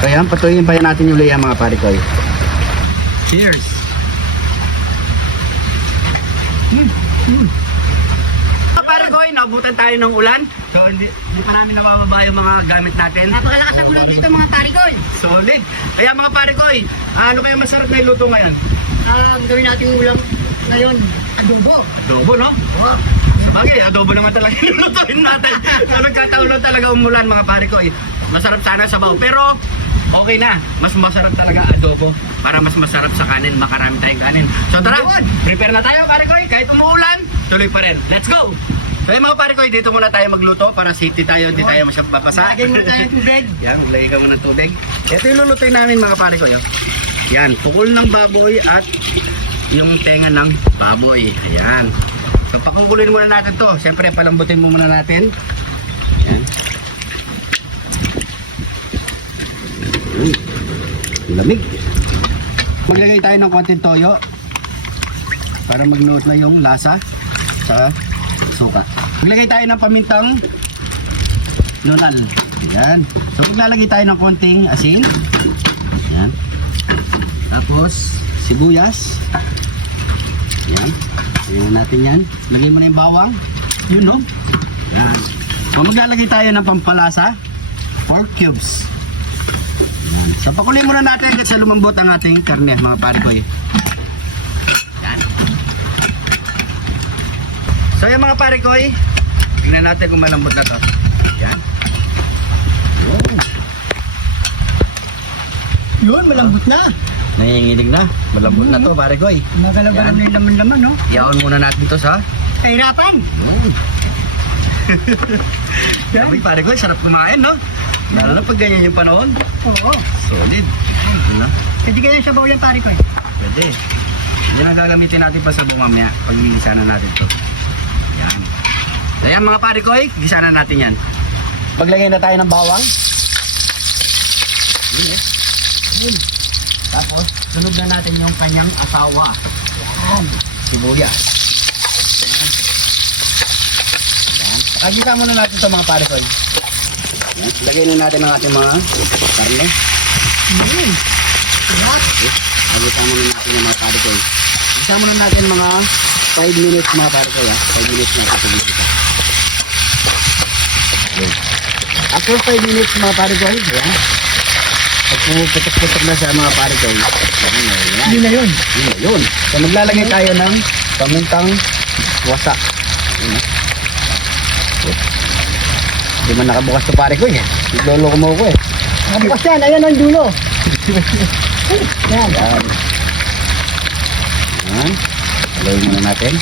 Kaya patuloyin pa natin yung laya mga pare ko. Cheers! Mga pare ko, naabutan tayo ng ulan. So hindi pa namin nabababa yung mga gamit natin. Napakalakas ang ulan dito mga parikoy. Solid! Kaya mga pare ko, ano kaya masarap na iluto ngayon? Gawin natin ulam ngayon, adobo. Adobo, no? Oh. Okay, adobo naman talaga lulutuin natin. Nagkataon lang talaga umulan mga pare ko. Masarap sana sabaw, pero okay na. Mas masarap talaga adobo para mas masarap sa kanin, makarami tayong kanin. So tara, prepare na tayo pare ko. Kahit umuulan, tuloy pa rin. Let's go! So mga pare ko, dito muna tayo magluto para safety tayo, hindi tayo masyadong babasa. Lagyan muna tayo ng tubig. Yan, maglagay ka muna ng tubig. Ito yung lulutuin namin mga pare ko. Yan, pukul ng baboy at yung tenga ng baboy. Ayan. So pakungkulin muna natin to. Siyempre palambutin mo muna natin. Ayan. Lamig. Maglagay tayo ng konting toyo para magluto na yung lasa sa suka. Maglagay tayo ng pamintang lunal. Ayan. So maglalagay tayo ng konting asin. Ayan. Tapos sibuyas. Ayan. Ayan natin yan. Lagyan mo na yung bawang. Yun, no? Ayan. So maglalagay tayo ng pampalasa. 4 cubes. Ayan. So pakuloyin muna natin hanggang sa lumambot ang ating karne mga pare ko. Ayan. So yung mga pare ko, tingnan natin kung malambot na to. Ayan. Yun, malambot na. Nanginginig na. Malambot na to pare ko. Nagalabaran na yung laman-laman, no? Iyaon muna natin to sa Kahirapan. Sabi pare ko, sarap kumain, no? Lalo na pag ganyan yung panahon. Oo. Solid. Ito na. Pwede ganyan sa bawal yan, parikoy. Pwede. Yan ang gagamitin natin pa sa mamaya. Pag gisa na natin to. Yan. Ayan mga pare ko, gisa na natin yan. Maglagay na tayo ng bawang. Yun eh. Yun. Tapos, sunod na natin yung kanyang asawa. Yan. Sibuyas. Yan. Yan. Pakagisa muna natin ito mga pare ko. Yan. Lagay na natin ang ating mga karne. Sarap. Pagkita muna natin yung mga pare ko. Isa muna natin mga 5 minutes mga pare ko. 5 minutes na ito. After 5 minutes mga pare ko. Ayan. Pag pumuputok-putok na sa mga pare ko. Hindi na yun. Yun. So maglalagay tayo ng pamintang wasak. Hindi man nakabukas sa pare ko eh. Lolo ko mo ko eh. Nakabukas yan. Ayan ang dulo. Yan. Yan. Yan. Haluin muna natin.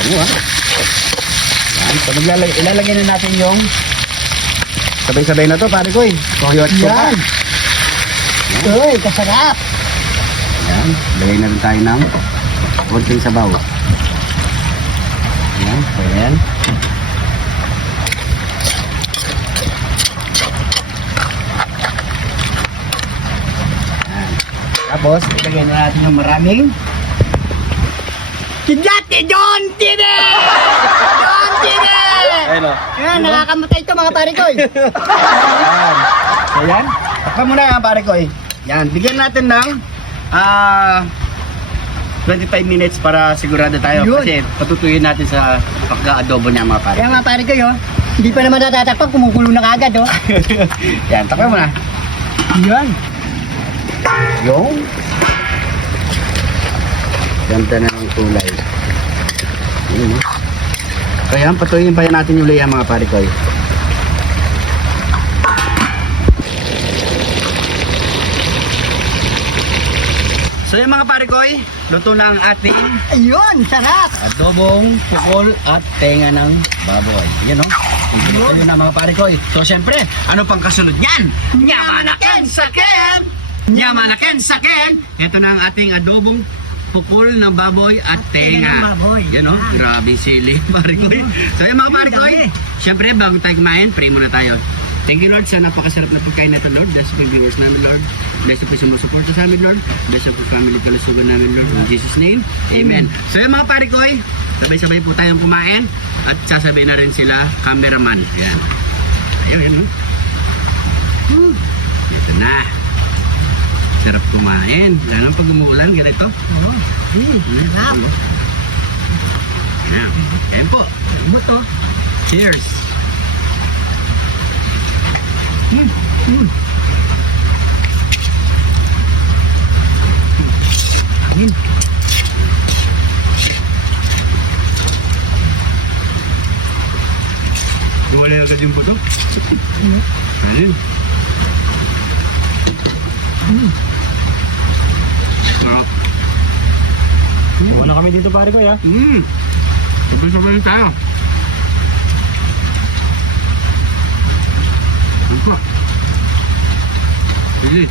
Ano ah. Yan. So ilalagay na natin yung sabay-sabay na to pare ko eh. Toyo at suka. Yan. Uy, kasarap. Yan. Lagay na rin tayo ng konting sabaw. Yan. So yan. Tapos, ilagay na natin ng maraming Kijati John TV! John TV! ayun o. Yan, nakakamatay ito mga parikoy. Yan. So yan. Takpan mo na yan pare ko eh. Yan. Bigyan natin ng 25 minutes para sigurado tayo. Yun. Kasi patutuyin natin sa pagka-adobo niya mga pare. Kaya mga parikoy, oh. Hindi pa naman natatakpan, kumukulo na kagad, oh. Yan. Takpan mo na. Yan. Yung. Ganda na ng kulay. Yun o. Kaya patuloyin pa natin yung laya mga pare ko. So yung mga pare ko, luto na ang ating Ayun, sarap. adobong pukol at tenga ng baboy. Yan o. Luto na mga pare ko. So syempre, ano pang kasunod yan? Nyamanaken saken! Nyamanaken saken! Ito na ang ating adobong pukol ng baboy at tenga. Tenga ng baboy. Yan o, grabe sili, pare ko. So yung mga pare ko, syempre bago tayo kumain, pray muna tayo. Thank you Lord sa napakasarap na pagkain na ito Lord. Bless po yung viewers namin Lord. Bless po yung sumusuporta sa amin Lord. Bless po yung family kalusugan namin Lord. In Jesus name, Amen. So yung mga pare ko, sabay-sabay po tayong kumain at sasabihin na rin sila cameraman. Yan. Ayun, ito na. Sarap kumain. Lalo pag umuulan, ganito. Sarap. Ayan. Ayan po. Ano to? Cheers. Ayun. Wala agad yung buto. Ayun. Sarap. Wala kami dito pare ko ya. Sabay-sabay tayo. Ano pa? Sige.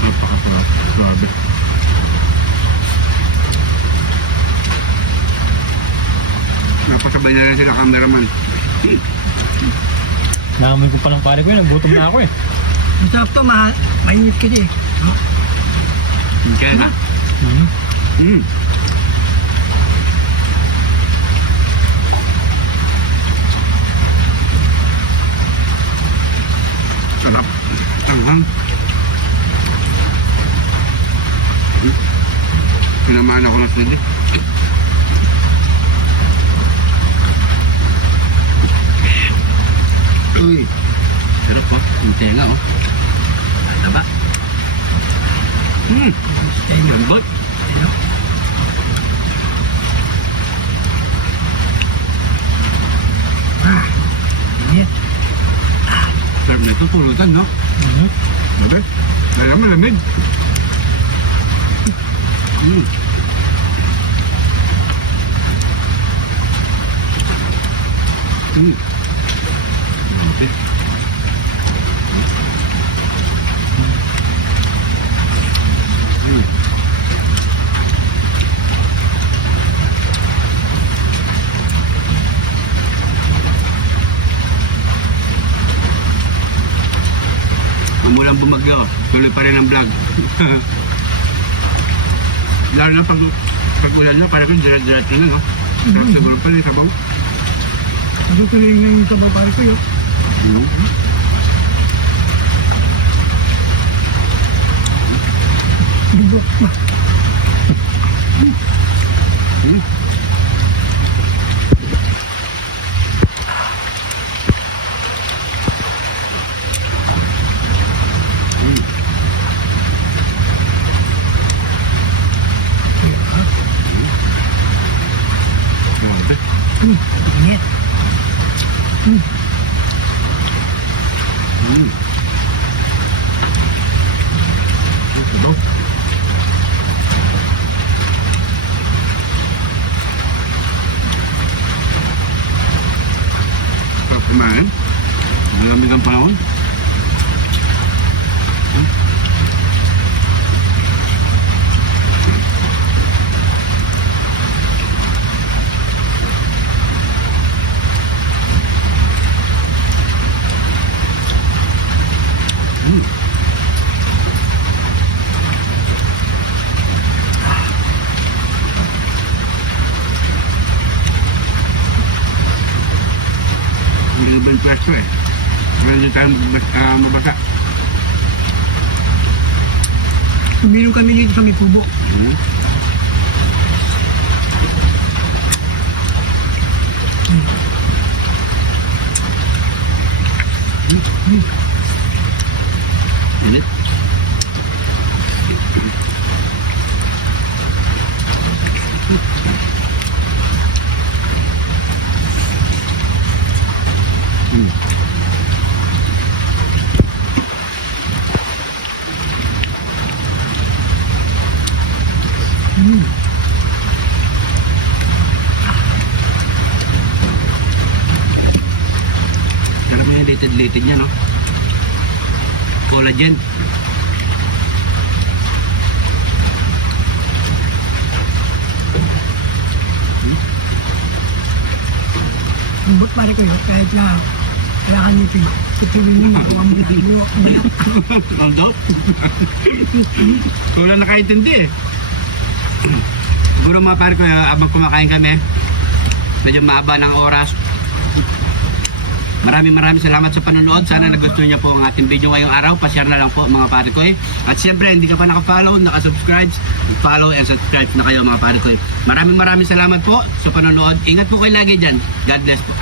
Napakasarap. Grabe. Napasabay na rin sila cameraman. Naamoy ko pa lang pare ko yun. Nagutom na ako eh. Masarap to, mainit kasi. Kaya na. Sarap. Tanghang. Pinamaan ako ng sili. Uy. Sarap po. Yung tenga oh. Taba. Lambot. Init. Sarap na ito. Pulutan no? Sabi. Lala mo lamig. Okay. Umulang bumagyo, tuloy pa rin ang vlog. Lalo na pag ulan nyo, parang diret-diret nyo no? Sarap siguro pa rin sabaw. Gusto rin yung sabaw pare ko yun. Dugo. Init. Sarap kumain. Malamig ang panahon. Hindi ba yung pwesto eh. Kaya hindi tayo mabasa. Meron kami dito sa may kubo. Init. Ano ba yung lated niya, no? Collagen. Lambot pare ko yun. Kahit na wala kang ngipin. Tutuloy mo. Kuha mo na kayo. Ang daw? Wala nakaintindi eh. Siguro mga pare ko, abang kumakain kami, medyo maaba ng oras. Maraming salamat sa panonood. Sana nagustuhan niyo po ang ating video ngayong araw. Pa-share na lang po mga pare ko eh. At siyempre, hindi ka pa naka-follow, naka-subscribe, follow and subscribe na kayo mga pare ko eh. Maraming salamat po sa panonood. Ingat po kayo lagi dyan. God bless po.